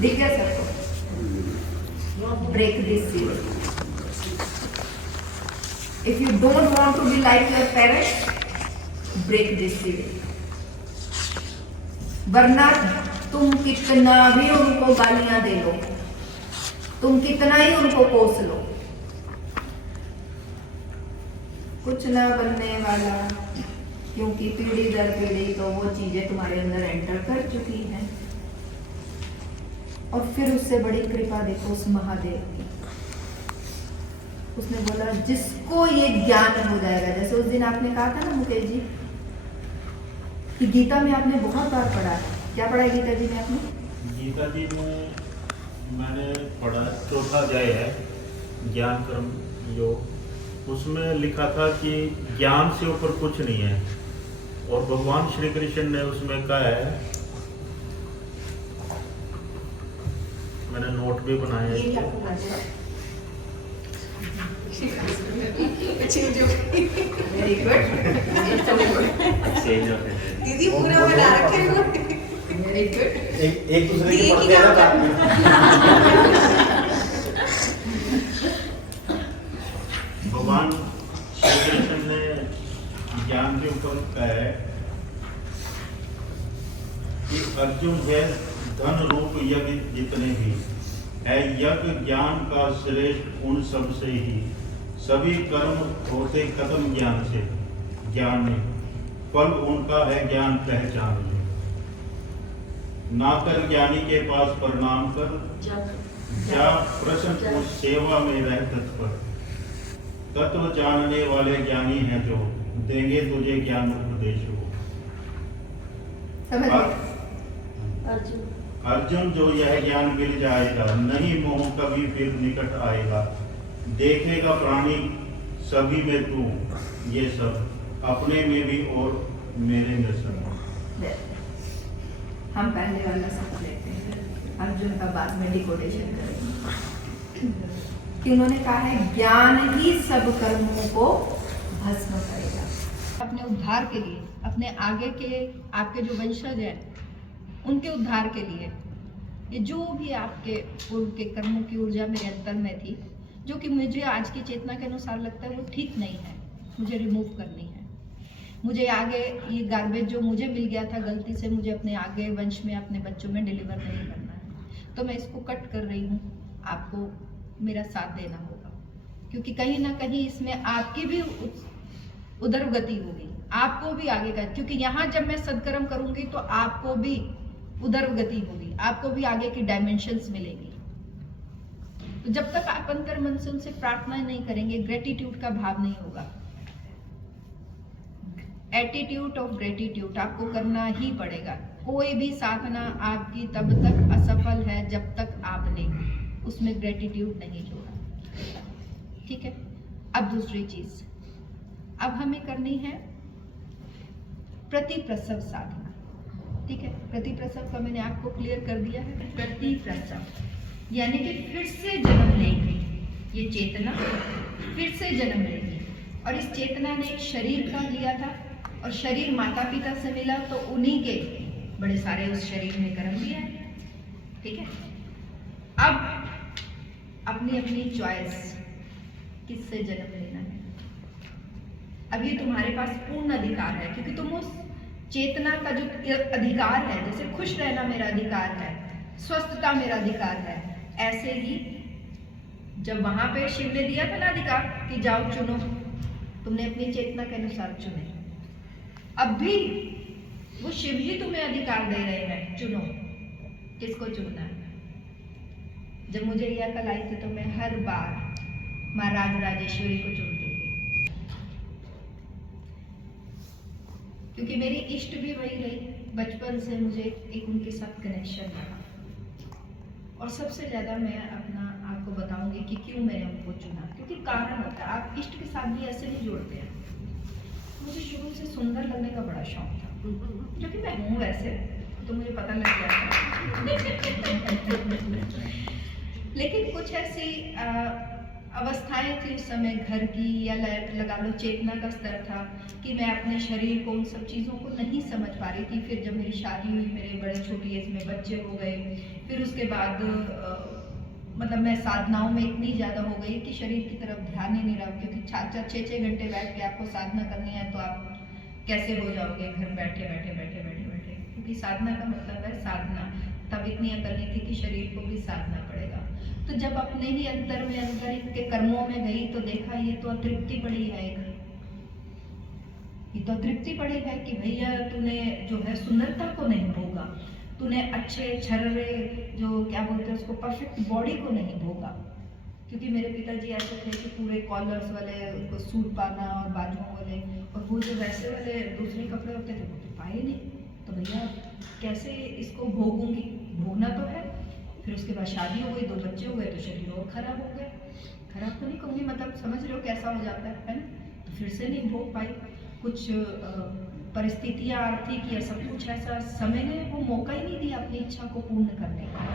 दिख गया सबको? Break this seal. If you don't want to be like your parents, break this seal. वरना तुम कितना भी उनको गालियां दे लो, तुम कितना ही उनको कोस लो, कुछ ना बनने वाला, क्योंकि पीढ़ी दर पीढ़ी तो वो चीजें तुम्हारे अंदर एंटर कर चुकी हैं. और फिर उससे बड़ी कृपा देखो उस महादेव की. उसने बोला जिसको ये ज्ञान हो जाएगा, जैसे उस दिन आपने कहा था ना मुकेश जी कि गीता में आपने बहुत बार पढ़ा है. क्या पढ़ा है गीता जी में आपने? गीता जी में मैंने पढ़ा चौथा अध्याय है ज्ञान कर्म योग. उसमें लिखा था कि ज्ञान से ऊपर कुछ नहीं है. और भगवान श्री कृष्ण ने उसमें कहा है, मैंने नोट भी बनाया है. Very good. दीदी पूरा बना रखे हो. Very good. एक दूसरे की पढ़ते हैं ना. भगवान श्री कृष्ण ने ज्ञान के ऊपर कहा है कि अर्जुन है धन रूप यज्ञ जितने भी है, यज्ञ ज्ञान का श्रेष्ठ उन सब से ही, सभी कर्म होते खत्म ज्ञान से. ज्ञान ने फल उनका है ज्ञान पहचान ले. ना कर ज्ञानी के पास प्रणाम कर, जा प्रश्न पूछ सेवा में रह तत्पर. तत्व जानने वाले ज्ञानी हैं जो देंगे तुझे ज्ञान उपदेश हो. समझ गए? अर्जुन जो यह ज्ञान मिल जाएगा, नहीं मोह कभी फिर निकट आएगा. देखेगा प्राणी सभी में तू ये सब, अपने में भी और मेरे में सब. हम पहले वाला सब लेते हैं, अर्जुन का बाद में डिकोडेशन करेंगे. कि उन्होंने कहा है ज्ञान ही सब कर्मों को भस्म करेगा. अपने उद्धार के लिए, अपने आगे के आपके जो वंशज हैं उनके उद्धार के लिए, ये जो भी आपके पूर्व के कर्मों की ऊर्जा मेरे अंतर में थी, जो कि मुझे आज की चेतना के अनुसार लगता है वो ठीक नहीं है, मुझे रिमूव करनी है. मुझे आगे ये गार्बेज जो मुझे मिल गया था गलती से, मुझे अपने आगे वंश में अपने बच्चों में डिलीवर नहीं करना है. तो मैं इसको कट कर रही हूँ. आपको मेरा साथ देना होगा, क्योंकि कहीं ना कहीं इसमें आपकी भी उधर गति होगी, आपको भी आगे का, क्योंकि यहाँ जब मैं सदकर्म करूंगी तो आपको भी उधर गति होगी, आपको भी आगे की डायमेंशंस मिलेगी. तो जब तक आप अंतर मन से उनसे प्रार्थना नहीं करेंगे, ग्रेटिट्यूड का भाव नहीं होगा. एटीट्यूड ऑफ ग्रेटिट्यूड आपको करना ही पड़ेगा. कोई भी साधना आपकी तब तक असफल है जब तक आपने उसमें ग्रेटिट्यूड नहीं जोड़ा. ठीक है. अब दूसरी चीज, अब हमें करनी है प्रतिप्रसव साधना. ठीक है. प्रतिप्रसव का मैंने आपको क्लियर कर दिया है. प्रतिप्रसव यानी कि फिर से जन्म लेगी ये चेतना, फिर से जन्म लेगी. और इस चेतना ने एक शरीर का लिया था, और शरीर माता पिता से मिला तो उन्हीं के बड़े सारे उस शरीर में कर्म दिया है. ठीक है. अब अपनी अपनी चॉइस, किससे जन्म लेना है. अब ये तुम्हारे पास पूर्ण अधिकार है, क्योंकि तुम उस चेतना का जो अधिकार है, जैसे खुश रहना मेरा अधिकार है, स्वस्थता मेरा अधिकार है, ऐसे ही जब वहां पे शिव ने दिया था ना अधिकार कि जाओ चुनो, तुमने अपनी चेतना के अनुसार चुने. अब भी वो शिव ही तुम्हें अधिकार दे रहे हैं, चुनो किसको चुनना है. जब मुझे यह अकल आई थी तो मैं हर बार माँ राजराजेश्वरी को चुनती थी, क्योंकि मेरी इष्ट भी वही रही. बचपन से मुझे एक उनके साथ कनेक्शन रहा. और सबसे ज़्यादा मैं अपना आपको बताऊंगी कि क्यों मैंने उनको चुना, क्योंकि कारण होता है. आप इष्ट के साथ भी ऐसे नहीं जोड़ते हैं. मुझे शुरू से सुंदर लगने का बड़ा शौक था, जो कि मैं हूँ वैसे, तो मुझे पता लग गया था. लेकिन कुछ ऐसी अवस्थाएं थी उस समय घर की, या लगा लो चेतना का स्तर था कि मैं अपने शरीर को, उन सब चीज़ों को नहीं समझ पा रही थी। फिर जब मेरी शादी हुई, मेरे बड़े छोटी एज में बच्चे हो गए, फिर उसके बाद मतलब मैं साधनाओं में इतनी ज़्यादा हो गई कि शरीर की तरफ ध्यान ही नहीं रहा, क्योंकि 4-4 6-6 घंटे बैठ के आपको साधना करनी है तो आप कैसे हो जाओगे घर बैठे बैठे बैठे बैठे बैठे, क्योंकि साधना का मतलब है साधना। तब इतनी अकल नहीं थी कि शरीर को भी साधना पड़ेगा। तो जब अपने ही अंतर में, अंदर इनके कर्मों में गई तो देखा ये तो अतृप्ति पड़ी है, ये तो अतृप्ति पड़ी है कि भैया तूने जो है सुंदरता को नहीं भोगा, तूने अच्छे छर्रे जो क्या बोलते हैं उसको, परफेक्ट बॉडी को नहीं भोगा। क्योंकि मेरे पिताजी ऐसे थे कि पूरे कॉलर्स वाले सूट पाना और बाजुओं वाले, और वो जो वैसे वाले दूसरे कपड़े होते थे वो तो पाए नहीं। तो भैया कैसे इसको भोगूंगी, भोगना तो है। फिर उसके बाद शादी हो गई, 2 बच्चे हो गए, तो शरीर और खराब हो गया। खराब तो नहीं कहूँगी, मतलब समझ रहे हो कैसा हो जाता है ना। तो फिर से नहीं भोग पाई, कुछ परिस्थितियाँ आर्थिक या सब कुछ ऐसा, समय ने वो मौका ही नहीं दिया अपनी इच्छा को पूर्ण करने का।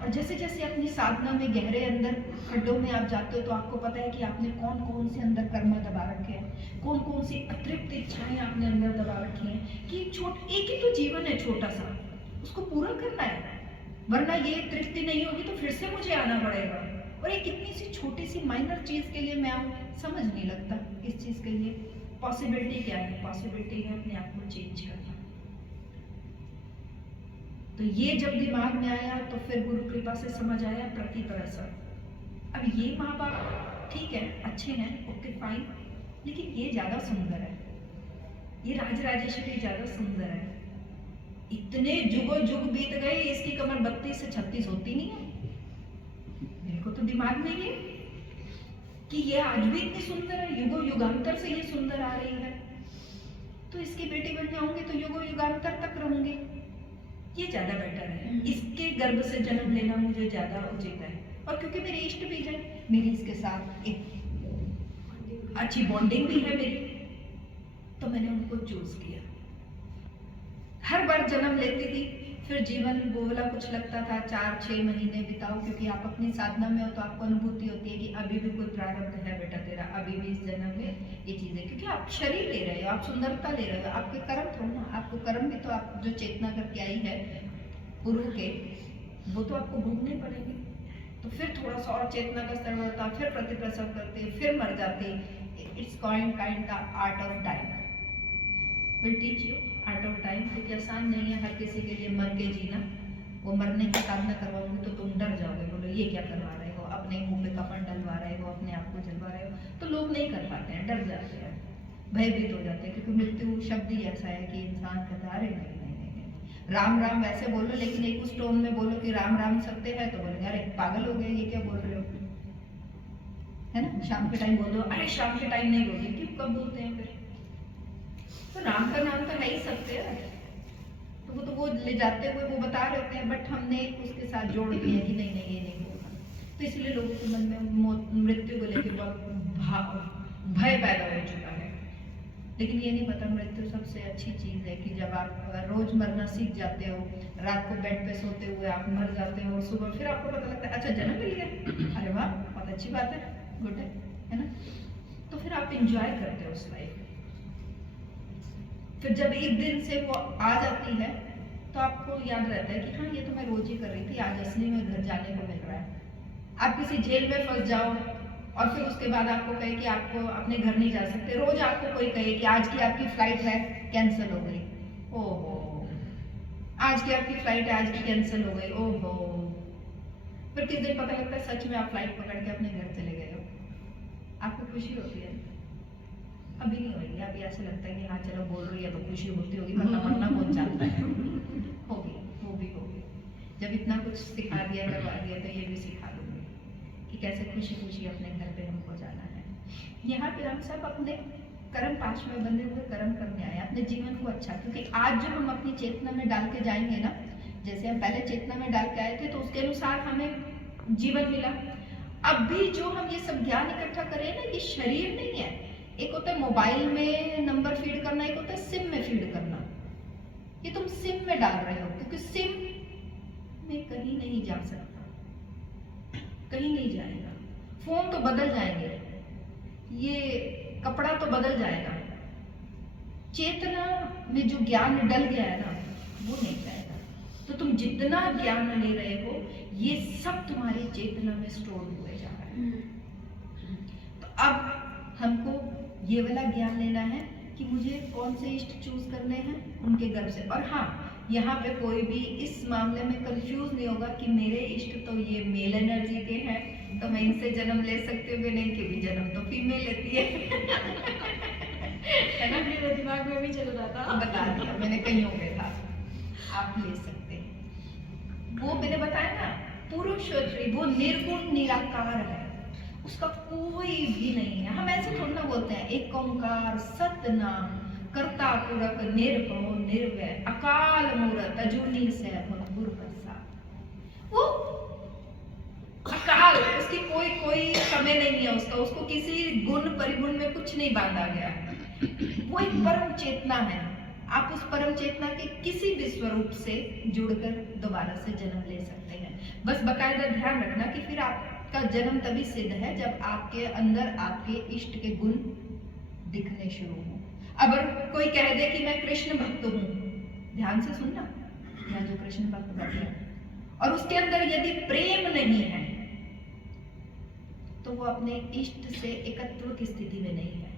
और जैसे जैसे अपनी साधना में गहरे अंदर खड्डों में आप जाते हो तो आपको पता है कि आपने कौन कौन से अंदर कर्म दबा रखे हैं, कौन कौन सी अतृप्त इच्छाएं आपने अंदर दबा रखी हैं कि एक ही तो जीवन है छोटा सा, उसको पूरा करना है, वरना ये तृप्ति नहीं होगी तो फिर से मुझे आना पड़ेगा। और एक इतनी सी छोटी सी माइनर चीज़ के लिए मैं आऊँ, समझ नहीं लगता इस चीज़ के लिए। पॉसिबिलिटी क्या है? पॉसिबिलिटी है अपने आप को चेंज करना। तो ये जब दिमाग में आया तो फिर गुरु कृपा से समझ आया प्रतिप्रसव। अब ये माँ बाप ठीक है, अच्छे हैं, ओके फाइन, लेकिन ये ज़्यादा सुंदर है, ये राजराजेश्वरी ज़्यादा सुंदर है। इतने जुगों जुग बीत गए, इसकी कमर 32 से 36 होती नहीं है। मेरे को तो दिमाग में ये कि ये आज भी इतनी सुंदर है, युगों युगांतर से ये सुंदर आ रही है, तो इसकी बेटी बन जाऊंगी तो युगों युगांतर तक रहूंगी, ये ज्यादा बेटर है। इसके गर्भ से जन्म लेना मुझे ज्यादा उचित है। और क्योंकि मेरी इष्ट भी है, मेरी इसके साथ एक अच्छी बॉन्डिंग भी है मेरी, तो मैंने उनको चूज किया। हर बार जन्म लेती थी, फिर जीवन बोला कुछ लगता था 4-6 महीने बिताओ, क्योंकि आप अपनी साधना में हो तो आपको अनुभूति होती है कि अभी भी कोई प्रारब्ध है बेटा तेरा, अभी भी इस जन्म में ये चीज़ें, क्योंकि आप शरीर ले रहे हो, आप सुंदरता ले रहे हो, आपके कर्म थोड़ा ना, आपको कर्म भी तो आप जो चेतना करके आई है पूर्व के, वो तो आपको भोगने पड़ेंगे। तो फिर थोड़ा सा और चेतना का स्तर बढ़ता, फिर प्रतिप्रसव करते, फिर मर जाते। इट्स काइंड का art of time, will teach you art of time, क्योंकि आसान नहीं है हर किसी के लिए मर के जीना। वो मरने की साधना करवाऊंगी तो तुम डर जाओगे, बोलो ये क्या करवा रहे हो, अपने मुंह पे कफन डलवा रहे हो, अपने आप को जलवा रहे हो, तो लोग नहीं कर पाते हैं, डर जाते हैं, भयभीत हो जाते हैं, क्योंकि मृत्यु शब्द ही ऐसा है कि इंसान कहता है अरे नहीं नहीं नहीं, राम राम वैसे बोलो, लेकिन एक उस टोन में बोलो कि राम राम सत्य है, तो बोलेंगे अरे पागल हो गए, ये क्या बोल रहे हो, है ना। शाम के टाइम बोल दो, अरे शाम के टाइम नहीं बोलते, क्यों, कब बोलते हैं फिर? तो राम का नाम तो है ही सत्य है, तो वो ले जाते हुए वो बता रहे होते हैं, बट हमने उसके साथ जोड़ दिया कि नहीं नहीं ये नहीं होगा। तो इसलिए लोगों के मन में मृत्यु को लेकर बहुत भय पैदा हो चुका है। लेकिन ये नहीं पता मृत्यु सबसे अच्छी चीज़ है कि जब आप रोज मरना सीख जाते हो, रात को बेड पे सोते हुए आप मर जाते हो और सुबह फिर आपको पता लगता है अच्छा जन्म मिल गया, अरे वाह बहुत अच्छी बात है, गुड है ना। तो फिर आप इंजॉय करते हो उस लाइफ। फिर जब एक दिन से वो आ जाती है तो आपको याद रहता है कि हाँ ये तो मैं रोज ही कर रही थी, आज असली में घर जाने को मिल रहा है। आप किसी जेल में फंस जाओ और फिर उसके बाद आपको कहे कि आपको अपने घर नहीं जा सकते, रोज आपको कोई कहे कि आज की आपकी फ्लाइट है कैंसिल हो गई, ओहो, आज की आपकी फ्लाइट है आज की कैंसिल हो गई, ओहो। फिर किस दिन पता लगता है सच में आप फ्लाइट पकड़ के अपने घर चले गए हो, आपको खुशी होती है? अभी नहीं होगी, अभी ऐसे लगता है कि हाँ चलो बोल रही है तो खुशी होती होगी, वरना मरना कौन चाहता है। होगी, वो भी होगी। जब इतना कुछ सिखा दिया करवा दिया तो ये भी सिखा दूंगी कि कैसे खुशी खुशी अपने घर पे हमको जाना है। यहाँ पे हम सब अपने कर्म पाश में बंधे हुए कर्म करने आए, अपने जीवन को अच्छा, क्योंकि आज जो हम अपनी चेतना में डाल के जाएंगे ना, जैसे हम पहले चेतना में डाल के आए थे तो उसके अनुसार हमें जीवन मिला। अब भी जो हम ये सब ज्ञान इकट्ठा करें ना, ये शरीर नहीं है। एक होता है मोबाइल में नंबर फीड करना, एक होता है सिम में फीड करना। ये तुम सिम में डाल रहे हो, क्योंकि सिम में कहीं नहीं जा सकता, कहीं नहीं जाएगा। फोन तो बदल जाएंगे, ये कपड़ा तो बदल जाएगा, चेतना में जो ज्ञान डल गया है ना वो नहीं जाएगा। तो तुम जितना ज्ञान ले रहे हो ये सब तुम्हारी चेतना में स्टोर हुए जा रहा है। तो अब हमको ये वाला ज्ञान लेना है कि मुझे कौन से इष्ट चूज करने हैं उनके गर्भ से। और हाँ, यहाँ पे कोई भी इस मामले में कंफ्यूज नहीं होगा कि मेरे इष्ट तो ये मेल एनर्जी के हैं तो मैं इनसे जन्म ले सकती हूँ कि नहीं, कि भी जन्म तो फीमेल लेती है है ना। मेरे दिमाग में भी चल रहा था। बता दिया मैंने, कईयों के साथ आप ले सकते हैं। वो मैंने बताया ना, पुरुष वो निर्गुण निराकार है, उसका कोई भी नहीं है। हम ऐसे थोड़ा ना बोलते हैं एक ओंकार सतनाम कर्ता पुरख निर्भव निर्वय अकाल मूरत अजूनी सैभव गुरु प्रसाद। वो अकाल, उसकी कोई समय नहीं है, उसको किसी गुण परिगुण में कुछ नहीं बांधा गया है। वो एक परम चेतना है। आप उस परम चेतना के किसी भी स्वरूप से जुड़कर दोबारा से जन्म ले सकते हैं। बस बकायदा ध्यान रखना कि फिर आपका जन्म तभी सिद्ध है जब आपके अंदर आपके इष्ट के गुण दिखने शुरू हो। अगर कोई कह दे कि मैं कृष्ण भक्त हूँ, ध्यान से सुनना, मैं जो कृष्ण भक्त बैठे और उसके अंदर यदि प्रेम नहीं है तो वो अपने इष्ट से एकत्व की स्थिति में नहीं है।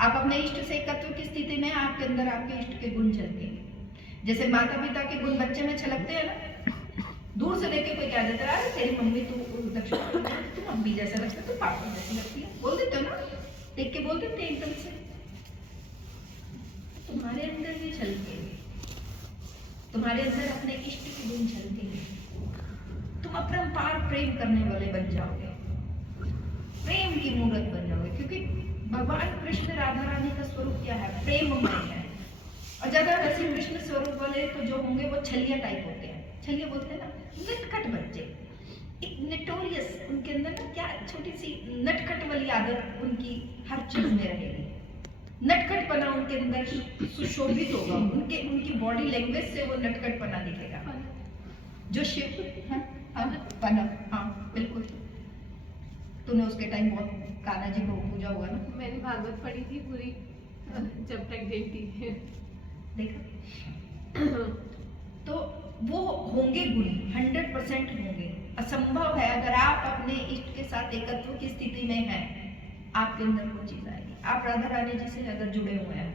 आप अपने इष्ट से एकत्व की स्थिति में आपके अंदर आपके इष्ट के गुण झलकेंगे। जैसे माता पिता के गुण बच्चे में छलकते हैं ना, दूर से देख के कोई कह देता है तेरी मम्मी तू दक्षिण तू मम्मी जैसा लगता है, तू पापा जैसी लगती है, बोल देते हो ना, देख के बोल देते हैं एकदम से। तुम्हारे अंदर भी झलकेंगे, तुम्हारे अंदर अपने इष्ट के गुण झलकेंगे, तुम अपरंपार प्रेम करने वाले बन जाओगे, प्रेम की मूर्त बन जाओगे। क्योंकि भगवान कृष्ण राधा रानी का स्वरूप क्या है, प्रेममय है। और ज्यादा वैसे कृष्ण स्वरूप वाले तो जो होंगे वो छलिया टाइप होते हैं, छलिया बोलते हैं ना, नटखट बच्चे, एक नटोरियस, उनके अंदर ना क्या छोटी सी नटखट वाली आदत उनकी हर चीज में रहेगी। नटखटपना उनके अंदर सुशोभित होगा, उनकी बॉडी लैंग्वेज से वो नटखटपना दिखेगा। जो शिव हाँ बिल्कुल, तूने उसके टाइम बहुत कान्हा जी को पूजा हुआ ना। मैंने भागवत पढ़ी थी पूरी, जब तक देखती देखा तो वो होंगे गुण 100% होंगे। असंभव है अगर आप अपने इष्ट के साथ एकत्व की स्थिति में हैं, आपके अंदर वो चीज आएगी। आप राधा रानी जी से अगर जुड़े हुए हैं,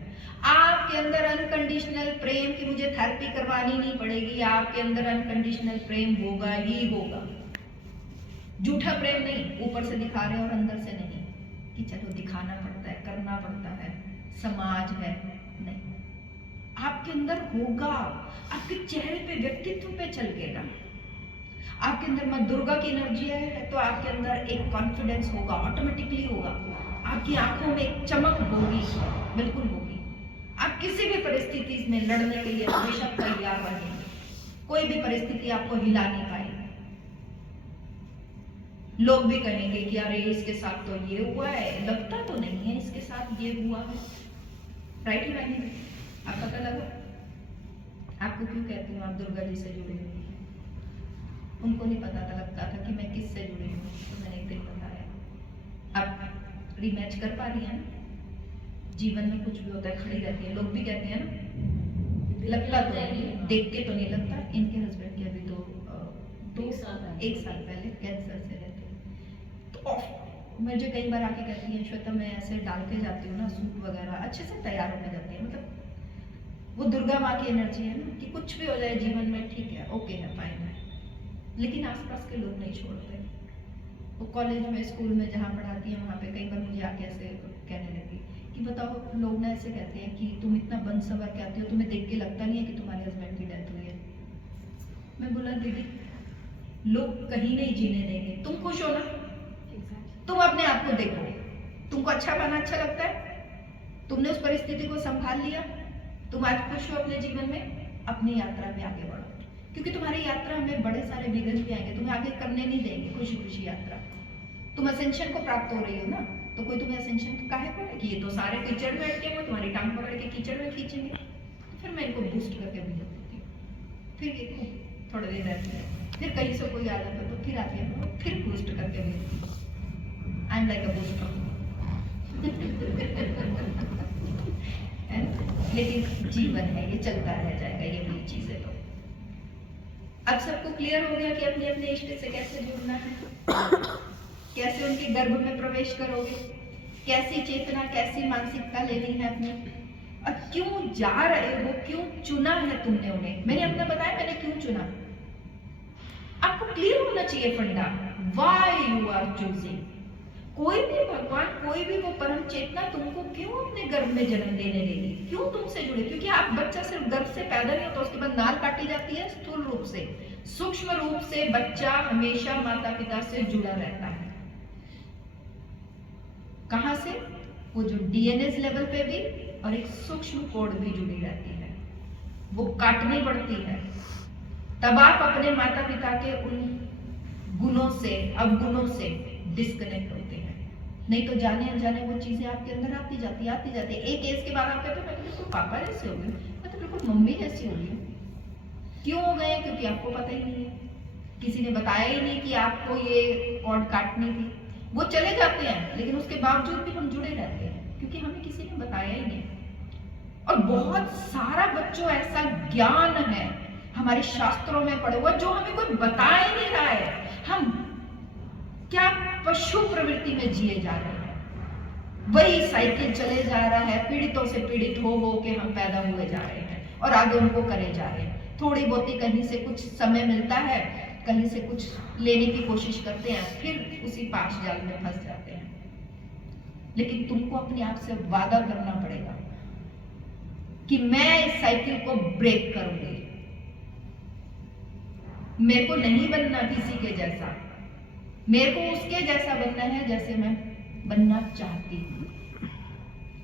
आपके अंदर अनकंडीशनल प्रेम की मुझे थेरेपी करवानी नहीं पड़ेगी, आपके अंदर अनकंडीशनल प्रेम होगा ही होगा। झूठा प्रेम नहीं, ऊपर से दिखा रहे और अंदर से नहीं कि चलो दिखाना पड़ता है, करना पड़ता है, समाज है, नहीं, आपके अंदर होगा। आपके चेहरे पे, व्यक्तित्व पे चलकेगा। आपके अंदर मां दुर्गा की एनर्जी है तो आपके अंदर एक कॉन्फिडेंस होगा, ऑटोमेटिकली होगा। आपकी आंखों में एक चमक होगी, बिल्कुल होगी। आप किसी भी परिस्थिति में लड़ने के लिए हमेशा तैयार रहेंगे, कोई भी परिस्थिति आपको हिला नहीं पाएगी। लोग भी कहेंगे कि अरे इसके साथ तो ये हुआ है, लगता तो नहीं है इसके साथ ये हुआ है, राइट रानी? आप पता लगा आपको क्यों कहती हूँ आप दुर्गा जी से जुड़े हुए? उनको नहीं पता था, लगता था कि मैं किससे जुड़ी हूँ, तो मैंने एक दिन बताया। अब रीमैच कर पा रही है ना, जीवन में कुछ भी होता है खड़ी रहती है। लोग भी कहते हैं ना, लगता तो नहीं, देख के तो नहीं लगता। इनके हस्बैंड के अभी तो 1 साल पहले कैंसर से रहते हैं। तो मुझे कई बार आके कहती है श्वेता मैं ऐसे डाल के जाती हूँ ना सूट वगैरह, अच्छे से तैयार होकर जाती है। मतलब वो दुर्गा माँ की एनर्जी है ना कि कुछ भी हो जाए जीवन में ठीक है, ओके है, फाइन है, लेकिन आसपास के लोग नहीं छोड़ते। वो कॉलेज में, स्कूल में जहाँ पढ़ाती है वहाँ पे कई बार मुझे आके ऐसे कहने लगी कि बताओ, लोग ना ऐसे कहते हैं कि तुम इतना बन सवर के आती हो, तुम्हें देख के लगता नहीं है कि तुम्हारे हस्बैंड की डेथ हुई है। मैं बोला दीदी लोग कहीं नहीं जीने देंगे, तुम खुश हो ना, तुम अपने आप को देखो, तुमको अच्छा पाना अच्छा लगता है, तुमने उस परिस्थिति को संभाल लिया, तुम आज खुश हो अपने जीवन में, अपनी यात्रा पे आगे बढ़ो। क्योंकि तुम्हारी यात्रा में बड़े सारे विघ्न भी आएंगे, तुम्हें आगे करने नहीं देंगे खुशी खुशी यात्रा। तुम असेंशन को प्राप्त हो रही हो ना, तो कोई तुम्हें असेंशन काहे को है कि ये तो सारे कीचड़ में अटके हुए, तुम्हारी टांग पकड़ के कीचड़ में खींचेंगे। तो फिर मैं इनको बूस्ट करके भेज देती हूँ, फिर ये थोड़े दिन रहती है, फिर कहीं से कोई आ जाता है तो फिर आती है, फिर बूस्ट करके भेजती हूँ। I am like a booster. लेकिन जीवन है, ये चलता रह जाएगा, ये बड़ी चीज है। तो अब सबको क्लियर हो गया कि अपने अपने इष्ट से कैसे जुड़ना है, कैसे उनके गर्भ में प्रवेश करोगे, कैसी चेतना, कैसी मानसिकता लेनी है अपनी, और क्यों जा रहे हो, क्यों चुना है तुमने उन्हें। मैंने अपना बताया मैंने क्यों चुना, आपको क्लियर होना चाहिए फंडा, व्हाई यू आर चूजिंग। कोई भी भगवान, कोई भी वो परम चेतना तुमको क्यों अपने गर्भ में जन्म देने देगी, क्यों तुमसे जुड़े? क्योंकि आप बच्चा सिर्फ गर्भ से पैदा नहीं होता, उसके बाद नाल काटी जाती है स्थूल रूप से, सूक्ष्म रूप से बच्चा हमेशा माता पिता से जुड़ा रहता है। कहां से? वो जो डीएनए लेवल पे भी, और एक सूक्ष्म कोड भी जुड़ी रहती है, वो काटनी पड़ती है, तब आप अपने माता पिता के उन गुणों से, अवगुणों से डिस्कनेक्ट होते हैं। नहीं तो जाने अनजाने वो चीजें आपके अंदर आती जाती है। एक एज के बाद आप कहते हो मैं तो बिल्कुल पापा जैसे हो गई, मैं तो बिल्कुल मम्मी जैसी हो गई। क्यों हो गए? क्योंकि आपको पता ही नहीं है, किसी ने बताया ही नहीं कि आपको ये कॉर्ड काटनी थी। वो चले जाते हैं लेकिन उसके बावजूद भी हम जुड़े रहते हैं, क्योंकि हमें किसी ने बताया ही नहीं। और बहुत सारा बच्चों ऐसा ज्ञान है हमारे शास्त्रों में पढ़ा हुआ जो हमें कोई बता ही नहीं रहा है। हम क्या पशु प्रवृत्ति में जिए जा रहे हैं, वही साइकिल चले जा रहा है, पीड़ितों से पीड़ित हो के हम पैदा हुए जा रहे हैं और आगे उनको करे जा रहे हैं। थोड़ी बहुत कहीं से कुछ समय मिलता है, कहीं से कुछ लेने की कोशिश करते हैं, फिर उसी पाश जाल में फंस जाते हैं। लेकिन तुमको अपने आप से वादा करना पड़ेगा कि मैं इस साइकिल को ब्रेक करूंगी। मेरे को नहीं बनना किसी के जैसा, मेरे को उसके जैसा बनना है जैसे मैं बनना चाहती हूँ।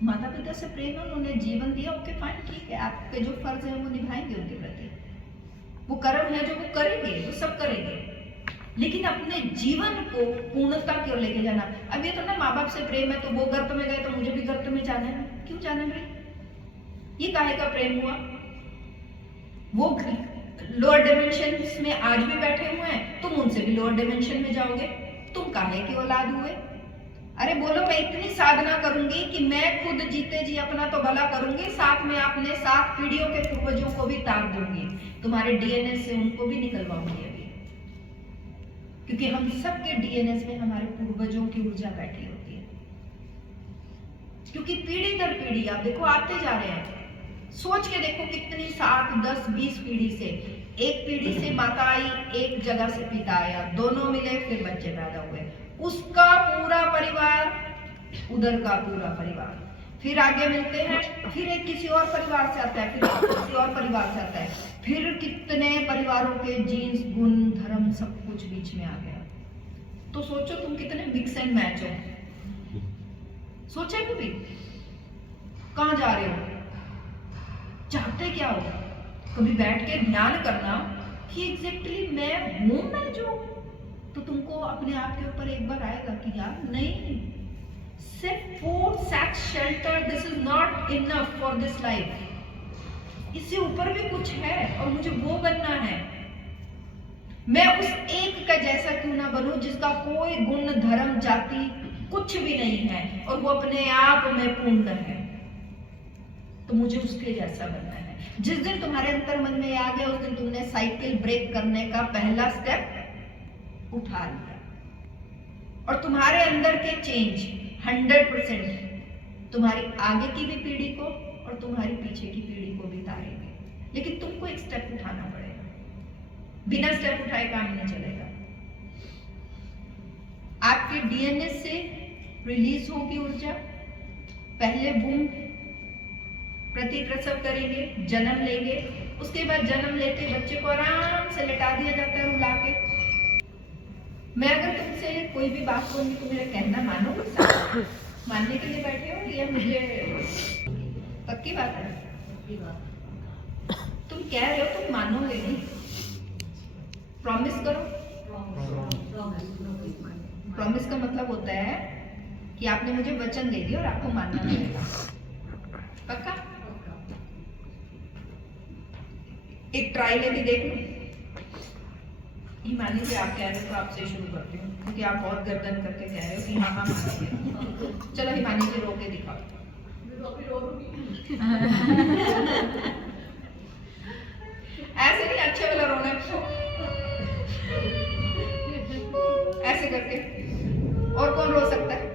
माता पिता से प्रेम है, उन्होंने जीवन दिया, ओके फाइन, ठीक है, आपके जो फर्ज है वो निभाएंगे उनके प्रति, वो कर्म है जो वो करेंगे, वो सब करेंगे। लेकिन अपने जीवन को पूर्णता की ओर लेके जाना। अब ये तो ना माँ बाप से प्रेम है तो वो गर्त में गए तो मुझे भी गर्त में जाना है। क्यों जाना है भाई? ये काहे का प्रेम हुआ? वो लोअर डिमेंशन में आज भी बैठे हुए हैं, तुम उनसे भी लोअर डिमेंशन में जाओगे, तुम काहे की औलाद हुए? अरे बोलो मैं इतनी साधना करूंगी कि मैं खुद जीते जी अपना तो भला करूंगी, साथ में अपने 7 पीढ़ियों के पूर्वजों को भी तार दूंगी, तुम्हारे डीएनए से उनको भी निकलवाऊंगी अभी। क्योंकि हम सबके डीएनए में हमारे पूर्वजों की ऊर्जा बैठी होती है। क्योंकि पीढ़ी दर पीढ़ी आप देखो आते जा रहे हैं, सोच के देखो कितनी 7, 10, 20 पीढ़ी से, एक पीढ़ी से माता आई, एक जगह से पिता आया, दोनों मिले, फिर बच्चे पैदा हुए, उसका पूरा परिवार, उधर का पूरा परिवार, फिर आगे मिलते हैं, फिर एक किसी और परिवार से आता है, फिर किसी और परिवार से आता है, फिर कितने परिवारों के जीन्स, गुण, धर्म सब कुछ बीच में आ गया। तो सोचो तुम कितने मिक्स एंड मैच हो। सोचे कभी कहां जा रहे हो, चाहते क्या हो? कभी बैठ के ध्यान करना कि एग्जैक्टली मैं हूं मैं जो, तो तुमको अपने आप के ऊपर एक बार आएगा कि यार नहीं, सिर्फ food, sex, shelter, this is not enough for this life. इससे ऊपर भी कुछ है और मुझे वो बनना है। मैं उस एक का जैसा क्यों ना बनूं जिसका कोई गुण, धर्म, जाति कुछ भी नहीं है और वो अपने आप में पूर्ण है, तो मुझे उसके जैसा बनना है। जिस दिन तुम्हारे अंतर मन में आ गया, उस दिन तुमने साइकिल ब्रेक करने का पहला स्टेप उठा लिया और तुम्हारे अंदर के चेंज 100% तुम्हारी आगे की भी पीढ़ी को और तुम्हारी पीछे की पीढ़ी को भी तारेंगे। लेकिन तुमको एक स्टेप उठाना पड़ेगा, बिना स्टेप उठाए काम नहीं चलेगा। आपके डीएनए से रिलीज होगी ऊर्जा, पहले बूम प्रति प्रसव करेंगे, जन्म लेंगे, उसके बाद जन्म लेते बच्चे को आराम से लेटा दिया जाता है रुला के। मैं अगर तुमसे कोई भी बात कहूंगी तो मेरा कहना मानोगे? मानने के लिए बैठे हो या मुझे पक्की बात है? तुम कह रहे हो, तुम मानोगे नहीं? प्रॉमिस करो। प्रॉमिस का मतलब होता है कि आपने मुझे वचन दे दिया और आपको मानना पड़ेगा। पक्का? एक ट्राई लेके देख लो, हिमानी जी आप कह रहे हो तो आपसे शुरू करती हूँ, क्योंकि आप बहुत गर्दन करके कह रहे हो कि हाँ हाँ मानिए। चलो हिमानी जी रो के दिखाओ। ऐसे नहीं, अच्छे वाला रोना है। ऐसे करके। और कौन रो सकता है?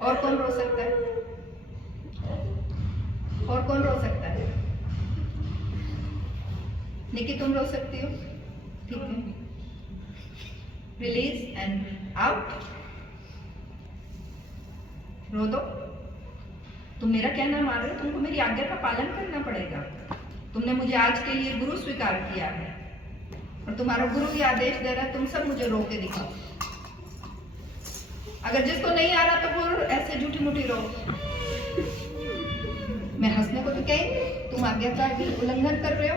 और कौन रो सकता है? और कौन रो सकता है? निकी तुम रो सकती हो? ठीक है। Release and out. रो दो। तुम मेरा कहना मान रहे हो, तुमको मेरी आज्ञा का पालन करना पड़ेगा। तुमने मुझे आज के लिए गुरु स्वीकार किया है और तुम्हारा गुरु भी आदेश दे रहा है, तुम सब मुझे रो के दिखाओ। अगर जिसको नहीं आ रहा तो वो ऐसे झूठी मूठी रो। मैं हंसने को तो कहीं, तुम आज्ञा का उल्लंघन कर रहे हो।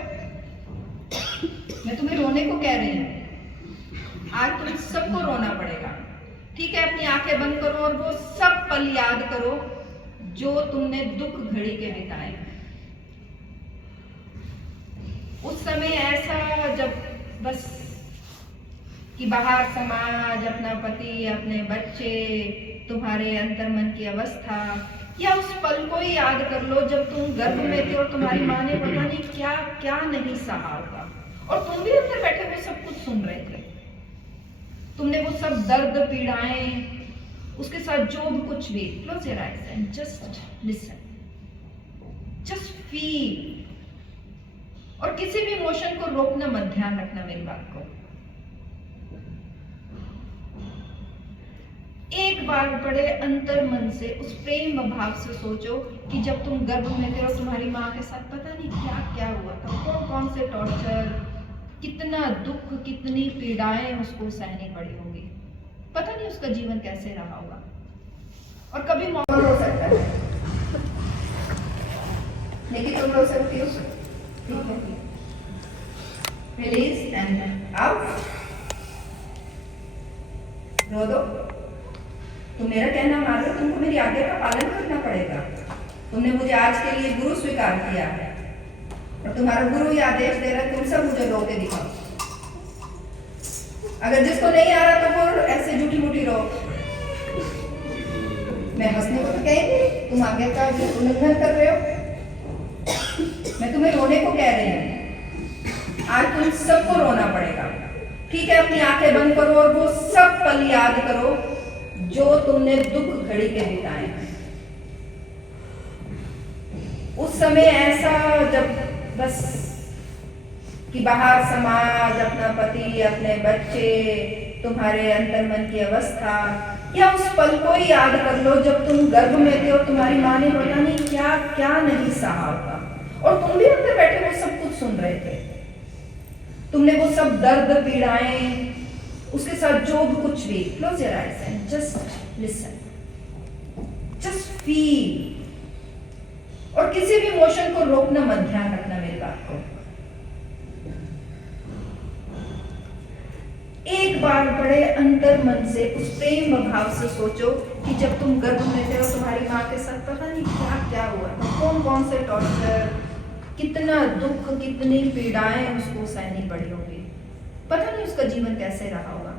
मैं तुम्हें रोने को कह रही हूँ। आज तुम सबको रोना पड़ेगा, ठीक है? अपनी आंखें बंद करो और वो सब पल याद करो जो तुमने दुख घड़ी के बिताए। उस समय ऐसा जब बस कि बाहर समाज, अपना पति, अपने बच्चे, तुम्हारे अंतर्मन की अवस्था, या उस पल को ही याद कर लो जब तुम गर्भ में थे और तुम्हारी माँ ने पता नहीं क्या क्या नहीं सहा होगा, और तुम भी अंदर बैठे हुए सब कुछ सुन रहे थे। तुमने वो सब दर्द, पीड़ाएं, उसके साथ जो भी कुछ भी, close your eyes and just listen, just feel. और किसी भी इमोशन को रोकना मत, ध्यान रखना मेरी बात को। एक बार बड़े अंतर मन से उस प्रेम भाव से सोचो कि जब तुम गर्भ में थे और तुम्हारी माँ के साथ पता नहीं क्या क्या हुआ था, कौन कौन से टॉर्चर, कितना दुख, कितनी पीड़ाएं उसको सहनी पड़ी होगी। पता नहीं उसका जीवन कैसे रहा होगा। और कभी मौका हो सकता है, लेकिन तुम रो सकती हो, ठीक है? Release and out. रो दो। तुम मेरा कहना मान रहे हो, तुमको मेरी आज्ञा का पालन करना पड़ेगा। तुमने मुझे आज के लिए गुरु स्वीकार किया है और तुम्हारा गुरु ये आदेश दे रहा है, तुम सब मुझे रो के दिखाओ। अगर जिसको नहीं आ रहा तो वो ऐसे झूठी मूठी रो। मैं हंसने को तो कहीं, तुम आज्ञा का उल्लंघन कर रहे हो। मैं तुम्हें रोने को कह रही हूँ। आज तुम सबको रोना पड़ेगा, ठीक है? अपनी आंखें बंद करो और वो सब पल याद करो जो तुमने दुख घड़ी के बिताए हैं। उस समय ऐसा जब बस कि बाहर समाज, अपना पति, अपने बच्चे, तुम्हारे अंतर्मन की अवस्था, या उस पल को ही याद कर लो जब तुम गर्भ में थे और तुम्हारी माँ ने पता नहीं क्या क्या नहीं सहा होगा, और तुम भी अंदर बैठे हुए सब कुछ सुन रहे थे। तुमने वो सब दर्द, पीड़ाएं, उसके साथ जो भी कुछ भी, close your eyes and just listen, just feel. और किसी भी इमोशन को रोकना मत, ध्यान रखना मेरी बात को। एक बार बड़े अंतर मन से उस प्रेम भाव से सोचो कि जब तुम गर्भ में थे और तुम्हारी माँ के साथ पता नहीं क्या क्या हुआ था, कौन कौन से टॉर्चर, कितना दुख, कितनी पीड़ाएं उसको सहनी पड़ी होगी। पता नहीं उसका जीवन कैसे रहा होगा।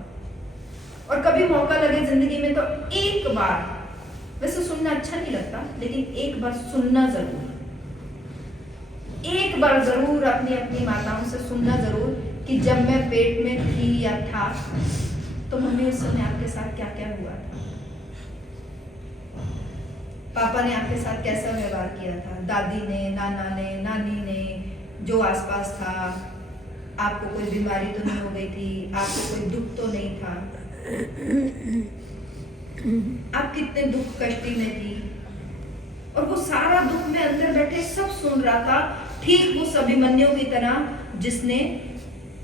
और कभी मौका लगे जिंदगी में तो एक बार, वैसे सुनना अच्छा नहीं लगता, लेकिन एक बार सुनना जरूर, एक बार जरूर अपनी अपनी माताओं से सुनना जरूर कि जब मैं पेट में थी या था तो मम्मी उस समय आपके साथ क्या क्या हुआ था, पापा ने आपके साथ कैसा व्यवहार किया था, दादी ने, नाना ने, नानी ने, जो आसपास था, आपको कोई बीमारी तो नहीं हो गई थी, आपको कोई दुख तो नहीं था, आप कितने दुख कष्टी में थी। और वो सारा दुख में अंदर बैठे सब सुन रहा था, ठीक उस अभिमन्यु की तरह जिसने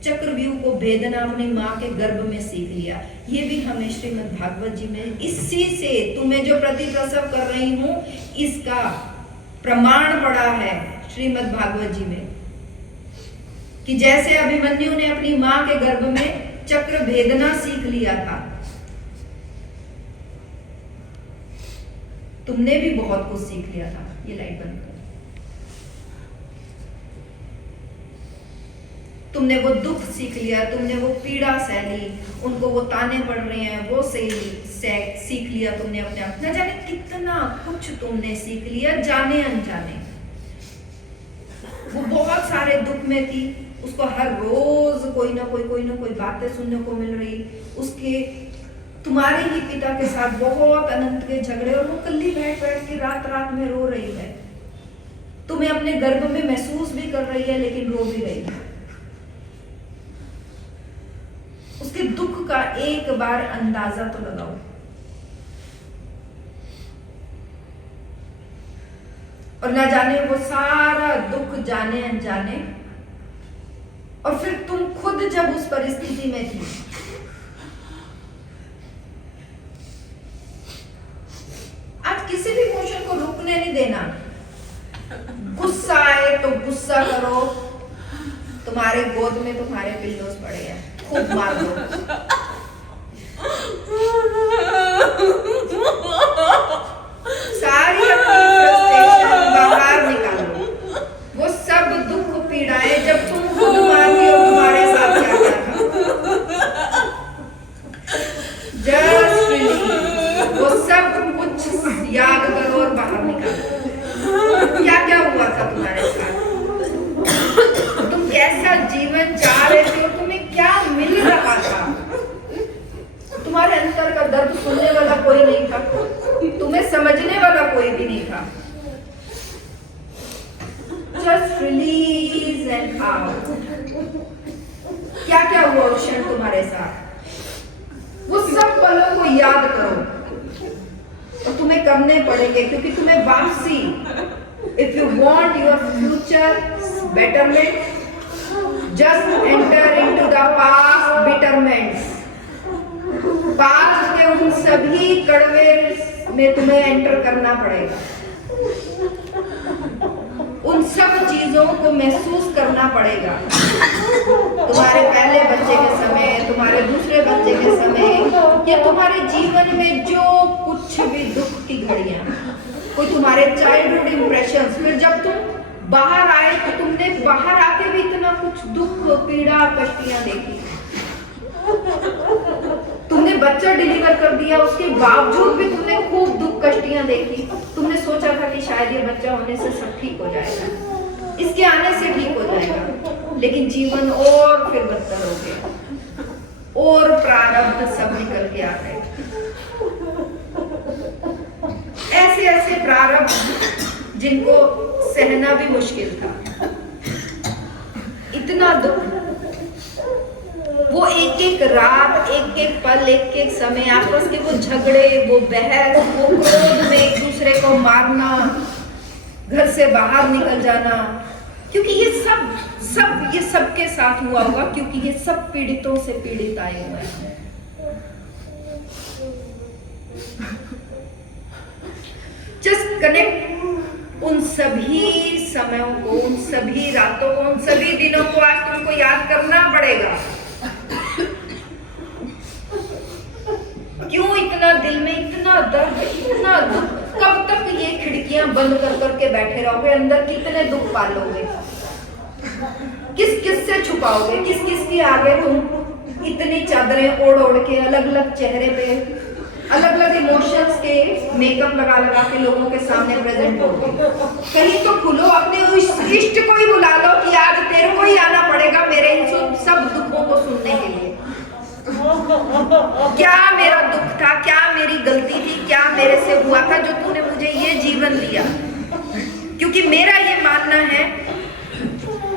चक्रव्यूह को भेदना अपनी माँ के गर्भ में सीख लिया। ये भी हमें श्रीमद् भागवत जी में इसी से तुम्हें जो प्रतिप्रसव कर रही हूँ इसका प्रमाण पड़ा है श्रीमद् भागवत जी में, कि जैसे अभिमन्यु ने अपनी माँ के गर्भ में चक्र भेदना सीख लिया था, तुमने भी बहुत कुछ सीख लिया था। ये लाइट बंद करो। तुमने वो दुख सीख लिया, तुमने वो पीड़ा सह ली, उनको वो ताने पड़ रहे हैं वो सीख लिया तुमने अपने आप। न जाने कितना कुछ तुमने सीख लिया जाने अनजाने। वो बहुत सारे दुख में थी, उसको हर रोज कोई ना कोई बातें सुनने को मिल रही। उसके तुम्हारे ही पिता के साथ बहुत अनंत के झगड़े, और वो कल्ली बैठ के रात रात में रो रही है। तुम्हें अपने गर्भ में महसूस भी कर रही है लेकिन रो भी रही है। उसके दुख का एक बार अंदाजा तो लगाओ। और ना जाने वो सारा दुख जाने अनजाने, और फिर तुम खुद जब उस परिस्थिति में थी, आज किसी भी इमोशन को रुकने नहीं देना। गुस्सा आए तो गुस्सा करो, तुम्हारे गोद में तुम्हारे पिल्लोस पड़े हैं, खूब मार दो। सारी अपनी फ्रस्ट्रेशन बाहर निकालो। वो सब दुख पीड़ाएं जब तुम खुद मानती हो तुम्हारे साथ क्या क्या था। जस्ट रिलीज, वो सब कुछ याद करो और बाहर निकालो। क्या क्या हुआ था तुम्हारे साथ, तुम कैसा जीवन चाह रहे थे, तुम्हें क्या मिल रहा था। तुम्हारे अंतर का दर्द सुनने वाला कोई नहीं था, तुम्हें समझने वाला कोई भी नहीं था। Just release and out. क्या क्या हुआ उस क्षण तुम्हारे साथ, वो सब पलों को याद करो। और तुम्हें करने पड़ेंगे क्योंकि तुम्हें वापसी, if you want your future betterment, just enter into the past bitterments. Past के उन सभी कड़वे में तुम्हें एंटर करना पड़ेगा। उन सब चीजों को महसूस करना पड़ेगा। तुम्हारे पहले बच्चे के समय, तुम्हारे दूसरे बच्चे के समय, या तुम्हारे जीवन में जो कुछ भी दुख की घड़ियां, कोई तुम्हारे चाइल्डहुड इंप्रेशंस, फिर जब तुम बाहर आए तो तुमने बाहर आके भी इतना कुछ दुख, पीड़ा, कष्टियां देखी। तुमने बच्चा डिलीवर कर दिया, उसके बावजूद भी तुमने खूब दुख कष्टियां देखी। तुमने सोचा था कि शायद ये बच्चा होने से सब ठीक हो जाएगा, इसके आने से ठीक हो जाएगा, लेकिन जीवन और फिर बदतर हो गया और प्रारब्ध सब निकल के आ गए। ऐसे ऐसे प्रारब्ध जिनको सहना भी मुश्किल था। इतना दुख, वो एक एक रात, एक एक पल, एक एक समय, आपस के वो झगड़े, वो बहस, वो क्रोध में एक दूसरे को मारना, घर से बाहर निकल जाना, क्योंकि ये सबके साथ हुआ होगा, क्योंकि ये सब पीड़ितों से पीड़ित आए हुए हैं। जस्ट कनेक्ट उन सभी समयों को, उन सभी रातों को, उन सभी दिनों को आज तुमको याद करना पड़ेगा। क्यों इतना दिल में इतना दर्द, इतना दुख, कब तक ये खिड़कियां बंद कर करके बैठे रहोगे, अंदर कितने दुख पालोगे, किस किस से छुपाओगे, किस किस के आगे तुम इतनी चादरें ओढ़ ओढ़ के, अलग अलग चेहरे पे, अलग अलग इमोशंस के मेकअप लगा लगा के लोगों के सामने प्रेजेंट होगे। कहीं तो खुलो, अपने उस इष्ट को ही बुला लो कि आज तेरे को ही आना पड़ेगा मेरे इन सब दुखों को सुनने के लिए। क्या मेरा दुख था, क्या मेरी गलती थी, क्या मेरे से हुआ था जो तूने मुझे ये जीवन दिया। क्योंकि मेरा ये मानना है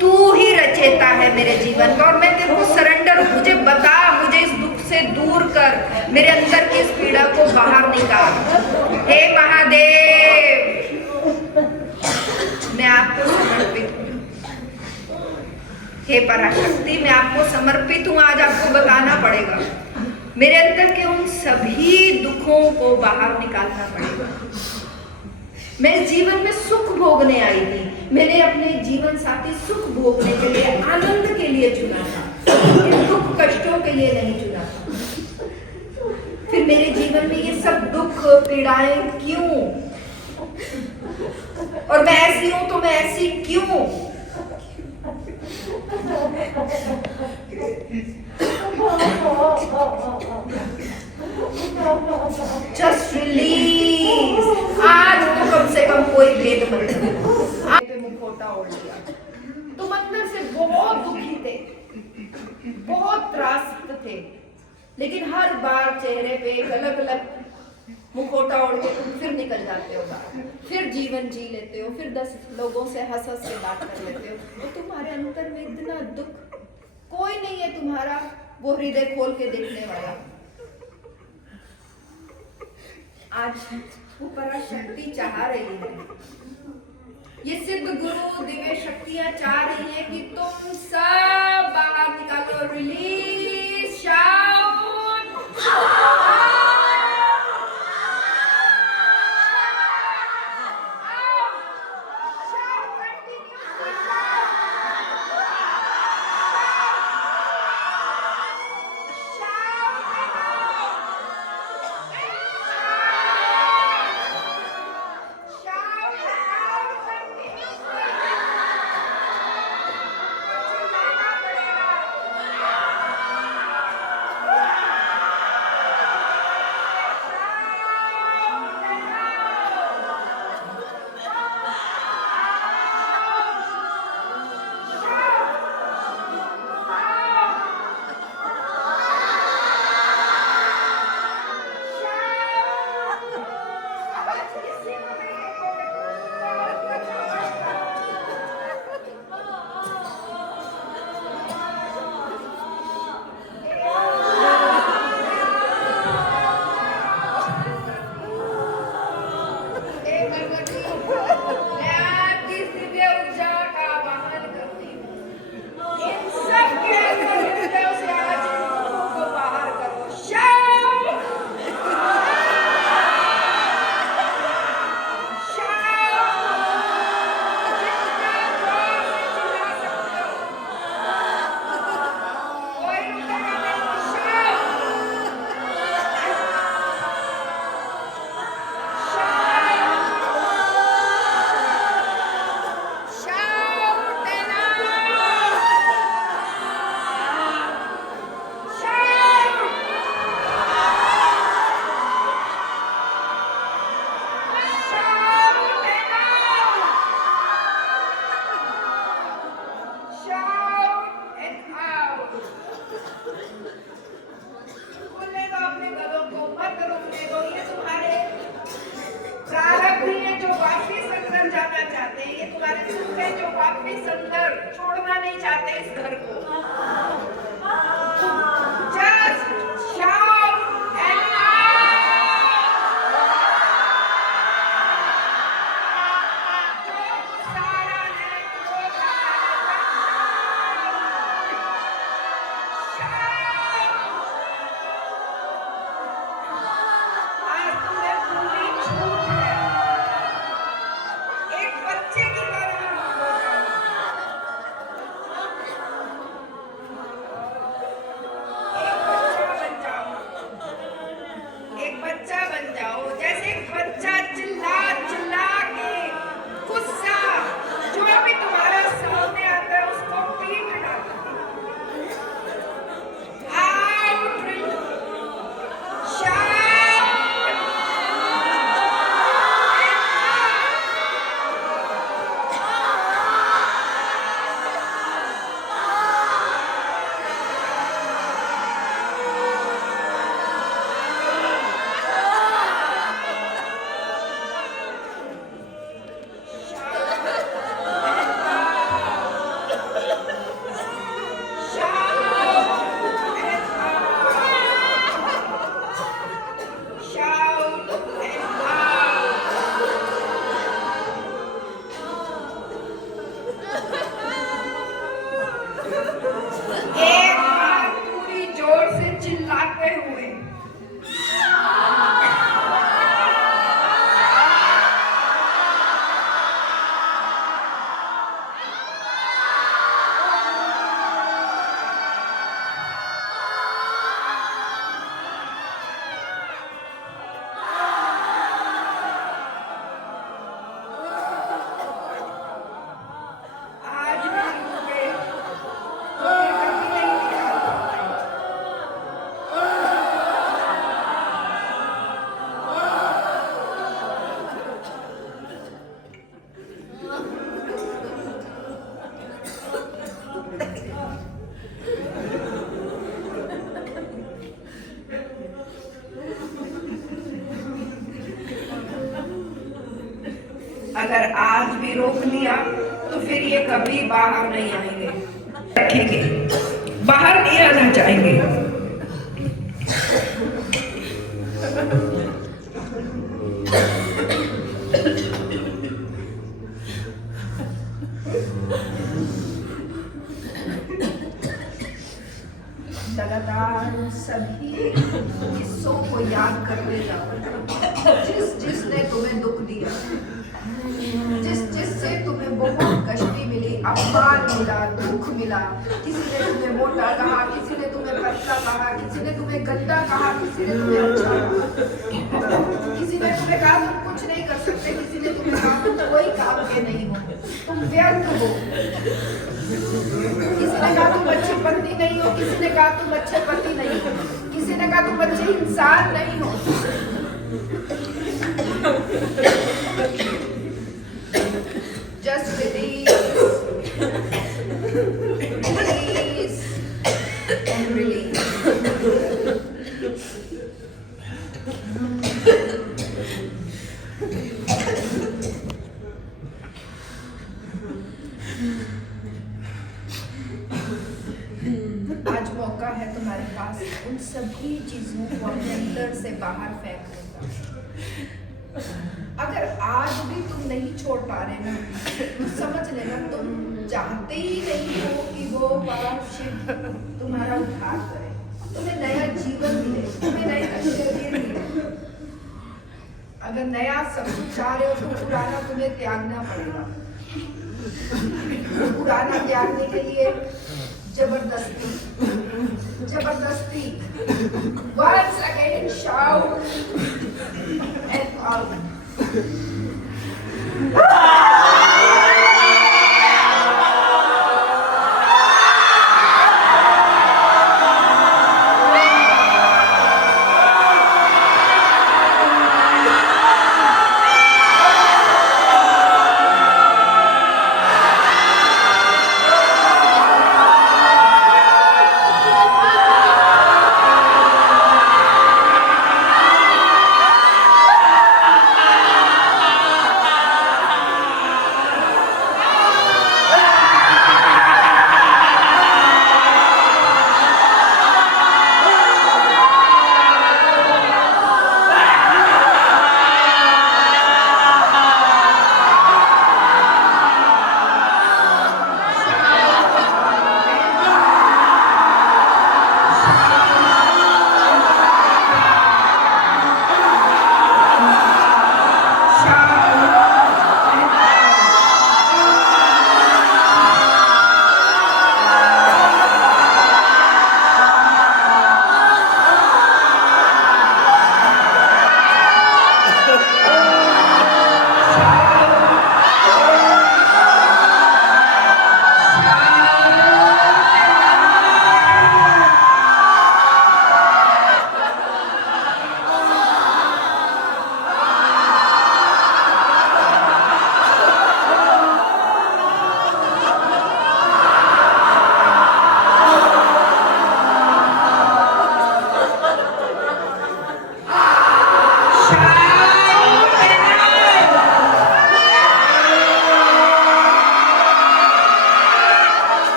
तू ही रचेता है मेरे जीवन का, और मैं तेरे को सरेंडर हूं। मुझे बता, मुझे इस दुख से दूर कर, मेरे अंदर की इस पीड़ा को बाहर निकाल। हे महादेव, मैं आपको समर्पित हूँ। हे पराशक्ति, मैं आपको समर्पित हूँ। आज आपको बताना पड़ेगा, मेरे अंदर के उन सभी दुखों को बाहर निकालना पड़ेगा। मैं इस जीवन में सुख भोगने आई थी, मैंने अपने जीवन साथी सुख भोगने के लिए, आनंद के लिए चुना था, इन दुख कष्टों के लिए नहीं चुना था। फिर मेरे जीवन में ये सब दुख पीड़ाएं क्यों, और मैं ऐसी हूं तो मैं ऐसी क्यों? Just release. आज तो कम से कम कोई भेद मत करो। आज पे मुखौटा ओढ़ लिया, तुम अंदर से बहुत दुखी थे, बहुत त्रासद थे, लेकिन हर बार चेहरे पे एक अलग अलग मुखौटा ओढ़ के तुम फिर निकल जाते हो बाहर, फिर जीवन जी लेते हो, फिर 10 लोगों से हंस हंस के बात कर लेते हो। और तुम्हारे अंतर में इतना दुख, कोई नहीं है तुम्हारा वो हृदय खोल के देखने वाला। आज वो पराशक्ति चाह रही है, ये सिद्ध गुरु दिव्य शक्तियां चाह रही है कि तुम सब बाहर निकालो। Release, shout. छोड़ना नहीं चाहते इस घर को। Just shout and अगर आज भी रोक लिया तो फिर ये कभी बाहर नहीं आएंगे, रखेंगे, बाहर नहीं आना चाहेंगे। लगातार सभी किस्सों को याद करते जाओ, जिसने तुम्हें दुख दिया, जिससे तुम्हें बहुत कष्टी मिली, अपमान मिला, दुख मिला। किसी ने तुम्हें मोटा कहा, किसी ने तुम्हें पतला कहा, किसी ने तुम्हें गंदा कहा, किसी ने तुम्हें अच्छा कहा, किसी ने तुम्हें कहा तुम कुछ नहीं कर सकते, किसी ने तुम्हें कहा तुम कोई काम के नहीं हो, तुम व्यर्थ हो, किसी ने कहा तुम अच्छी पत्नी नहीं हो, किसी ने कहा तुम अच्छे पति नहीं हो, किसी ने कहा तुम अच्छे इंसान नहीं हो। Just release and release. आज मौका है तुम्हारे पास उन सभी चीजों को अपने अंदर से बाहर फेंकने का। अगर आज भी तुम नहीं छोड़ पा रहे ना, तो समझ लेना तुम चाहते ही नहीं हो कि वो बाबा शिव तुम्हारा उद्धार करे, तुम्हें नया जीवन मिले, तुम्हें नए ऐश्वर्य मिले। अगर नया सब कुछ चाह रहे हो तो पुराना तुम्हें त्यागना पड़ेगा। पुराना त्यागने के लिए जबरदस्ती once again shout and out.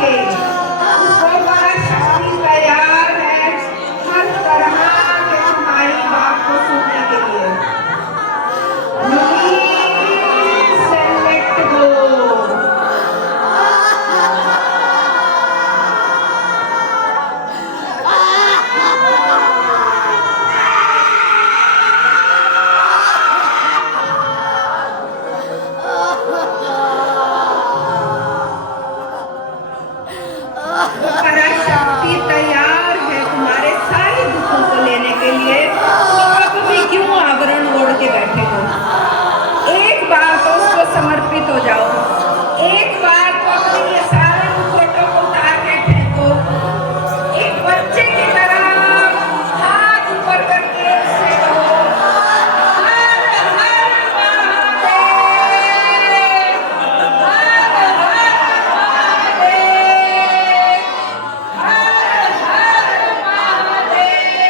के वो पराशक्ति तैयार है हर तरह के तुम्हारी बात को सुनने के लिए। Release and let go. पराशक्ति तैयार है तुम्हारे सारे दुखों को लेने के लिए। अब भी क्यों आवरण ओढ़ के बैठे हो? एक बार तो उसको समर्पित हो जाओ। एक बार तो अपने ये सारे मुखौटों को उतार के फेंको। एक बच्चे की तरह हाथ ऊपर करके उससे कहो, हर हर महादेव, हर हर महादेव, हर हर महादेव, हर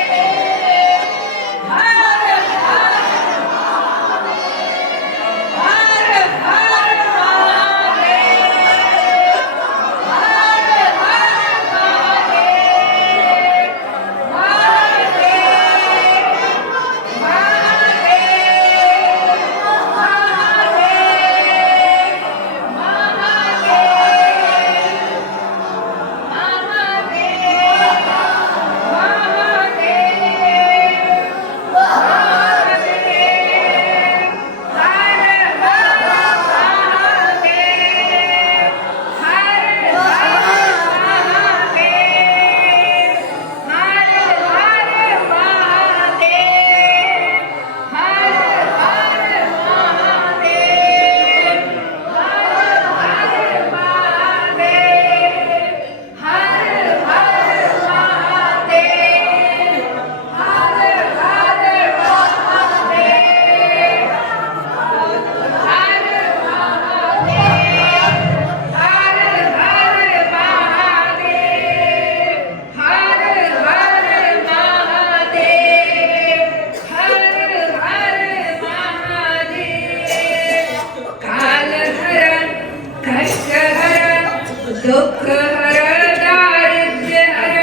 दुख हर दारिद्र्य हर,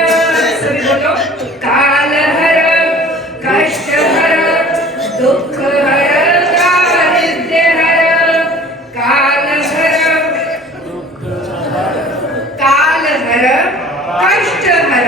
सभी बोलो, काल हर कष्ट हर, दुख हर दारिद्र्य हर, काल हर कष्ट हर,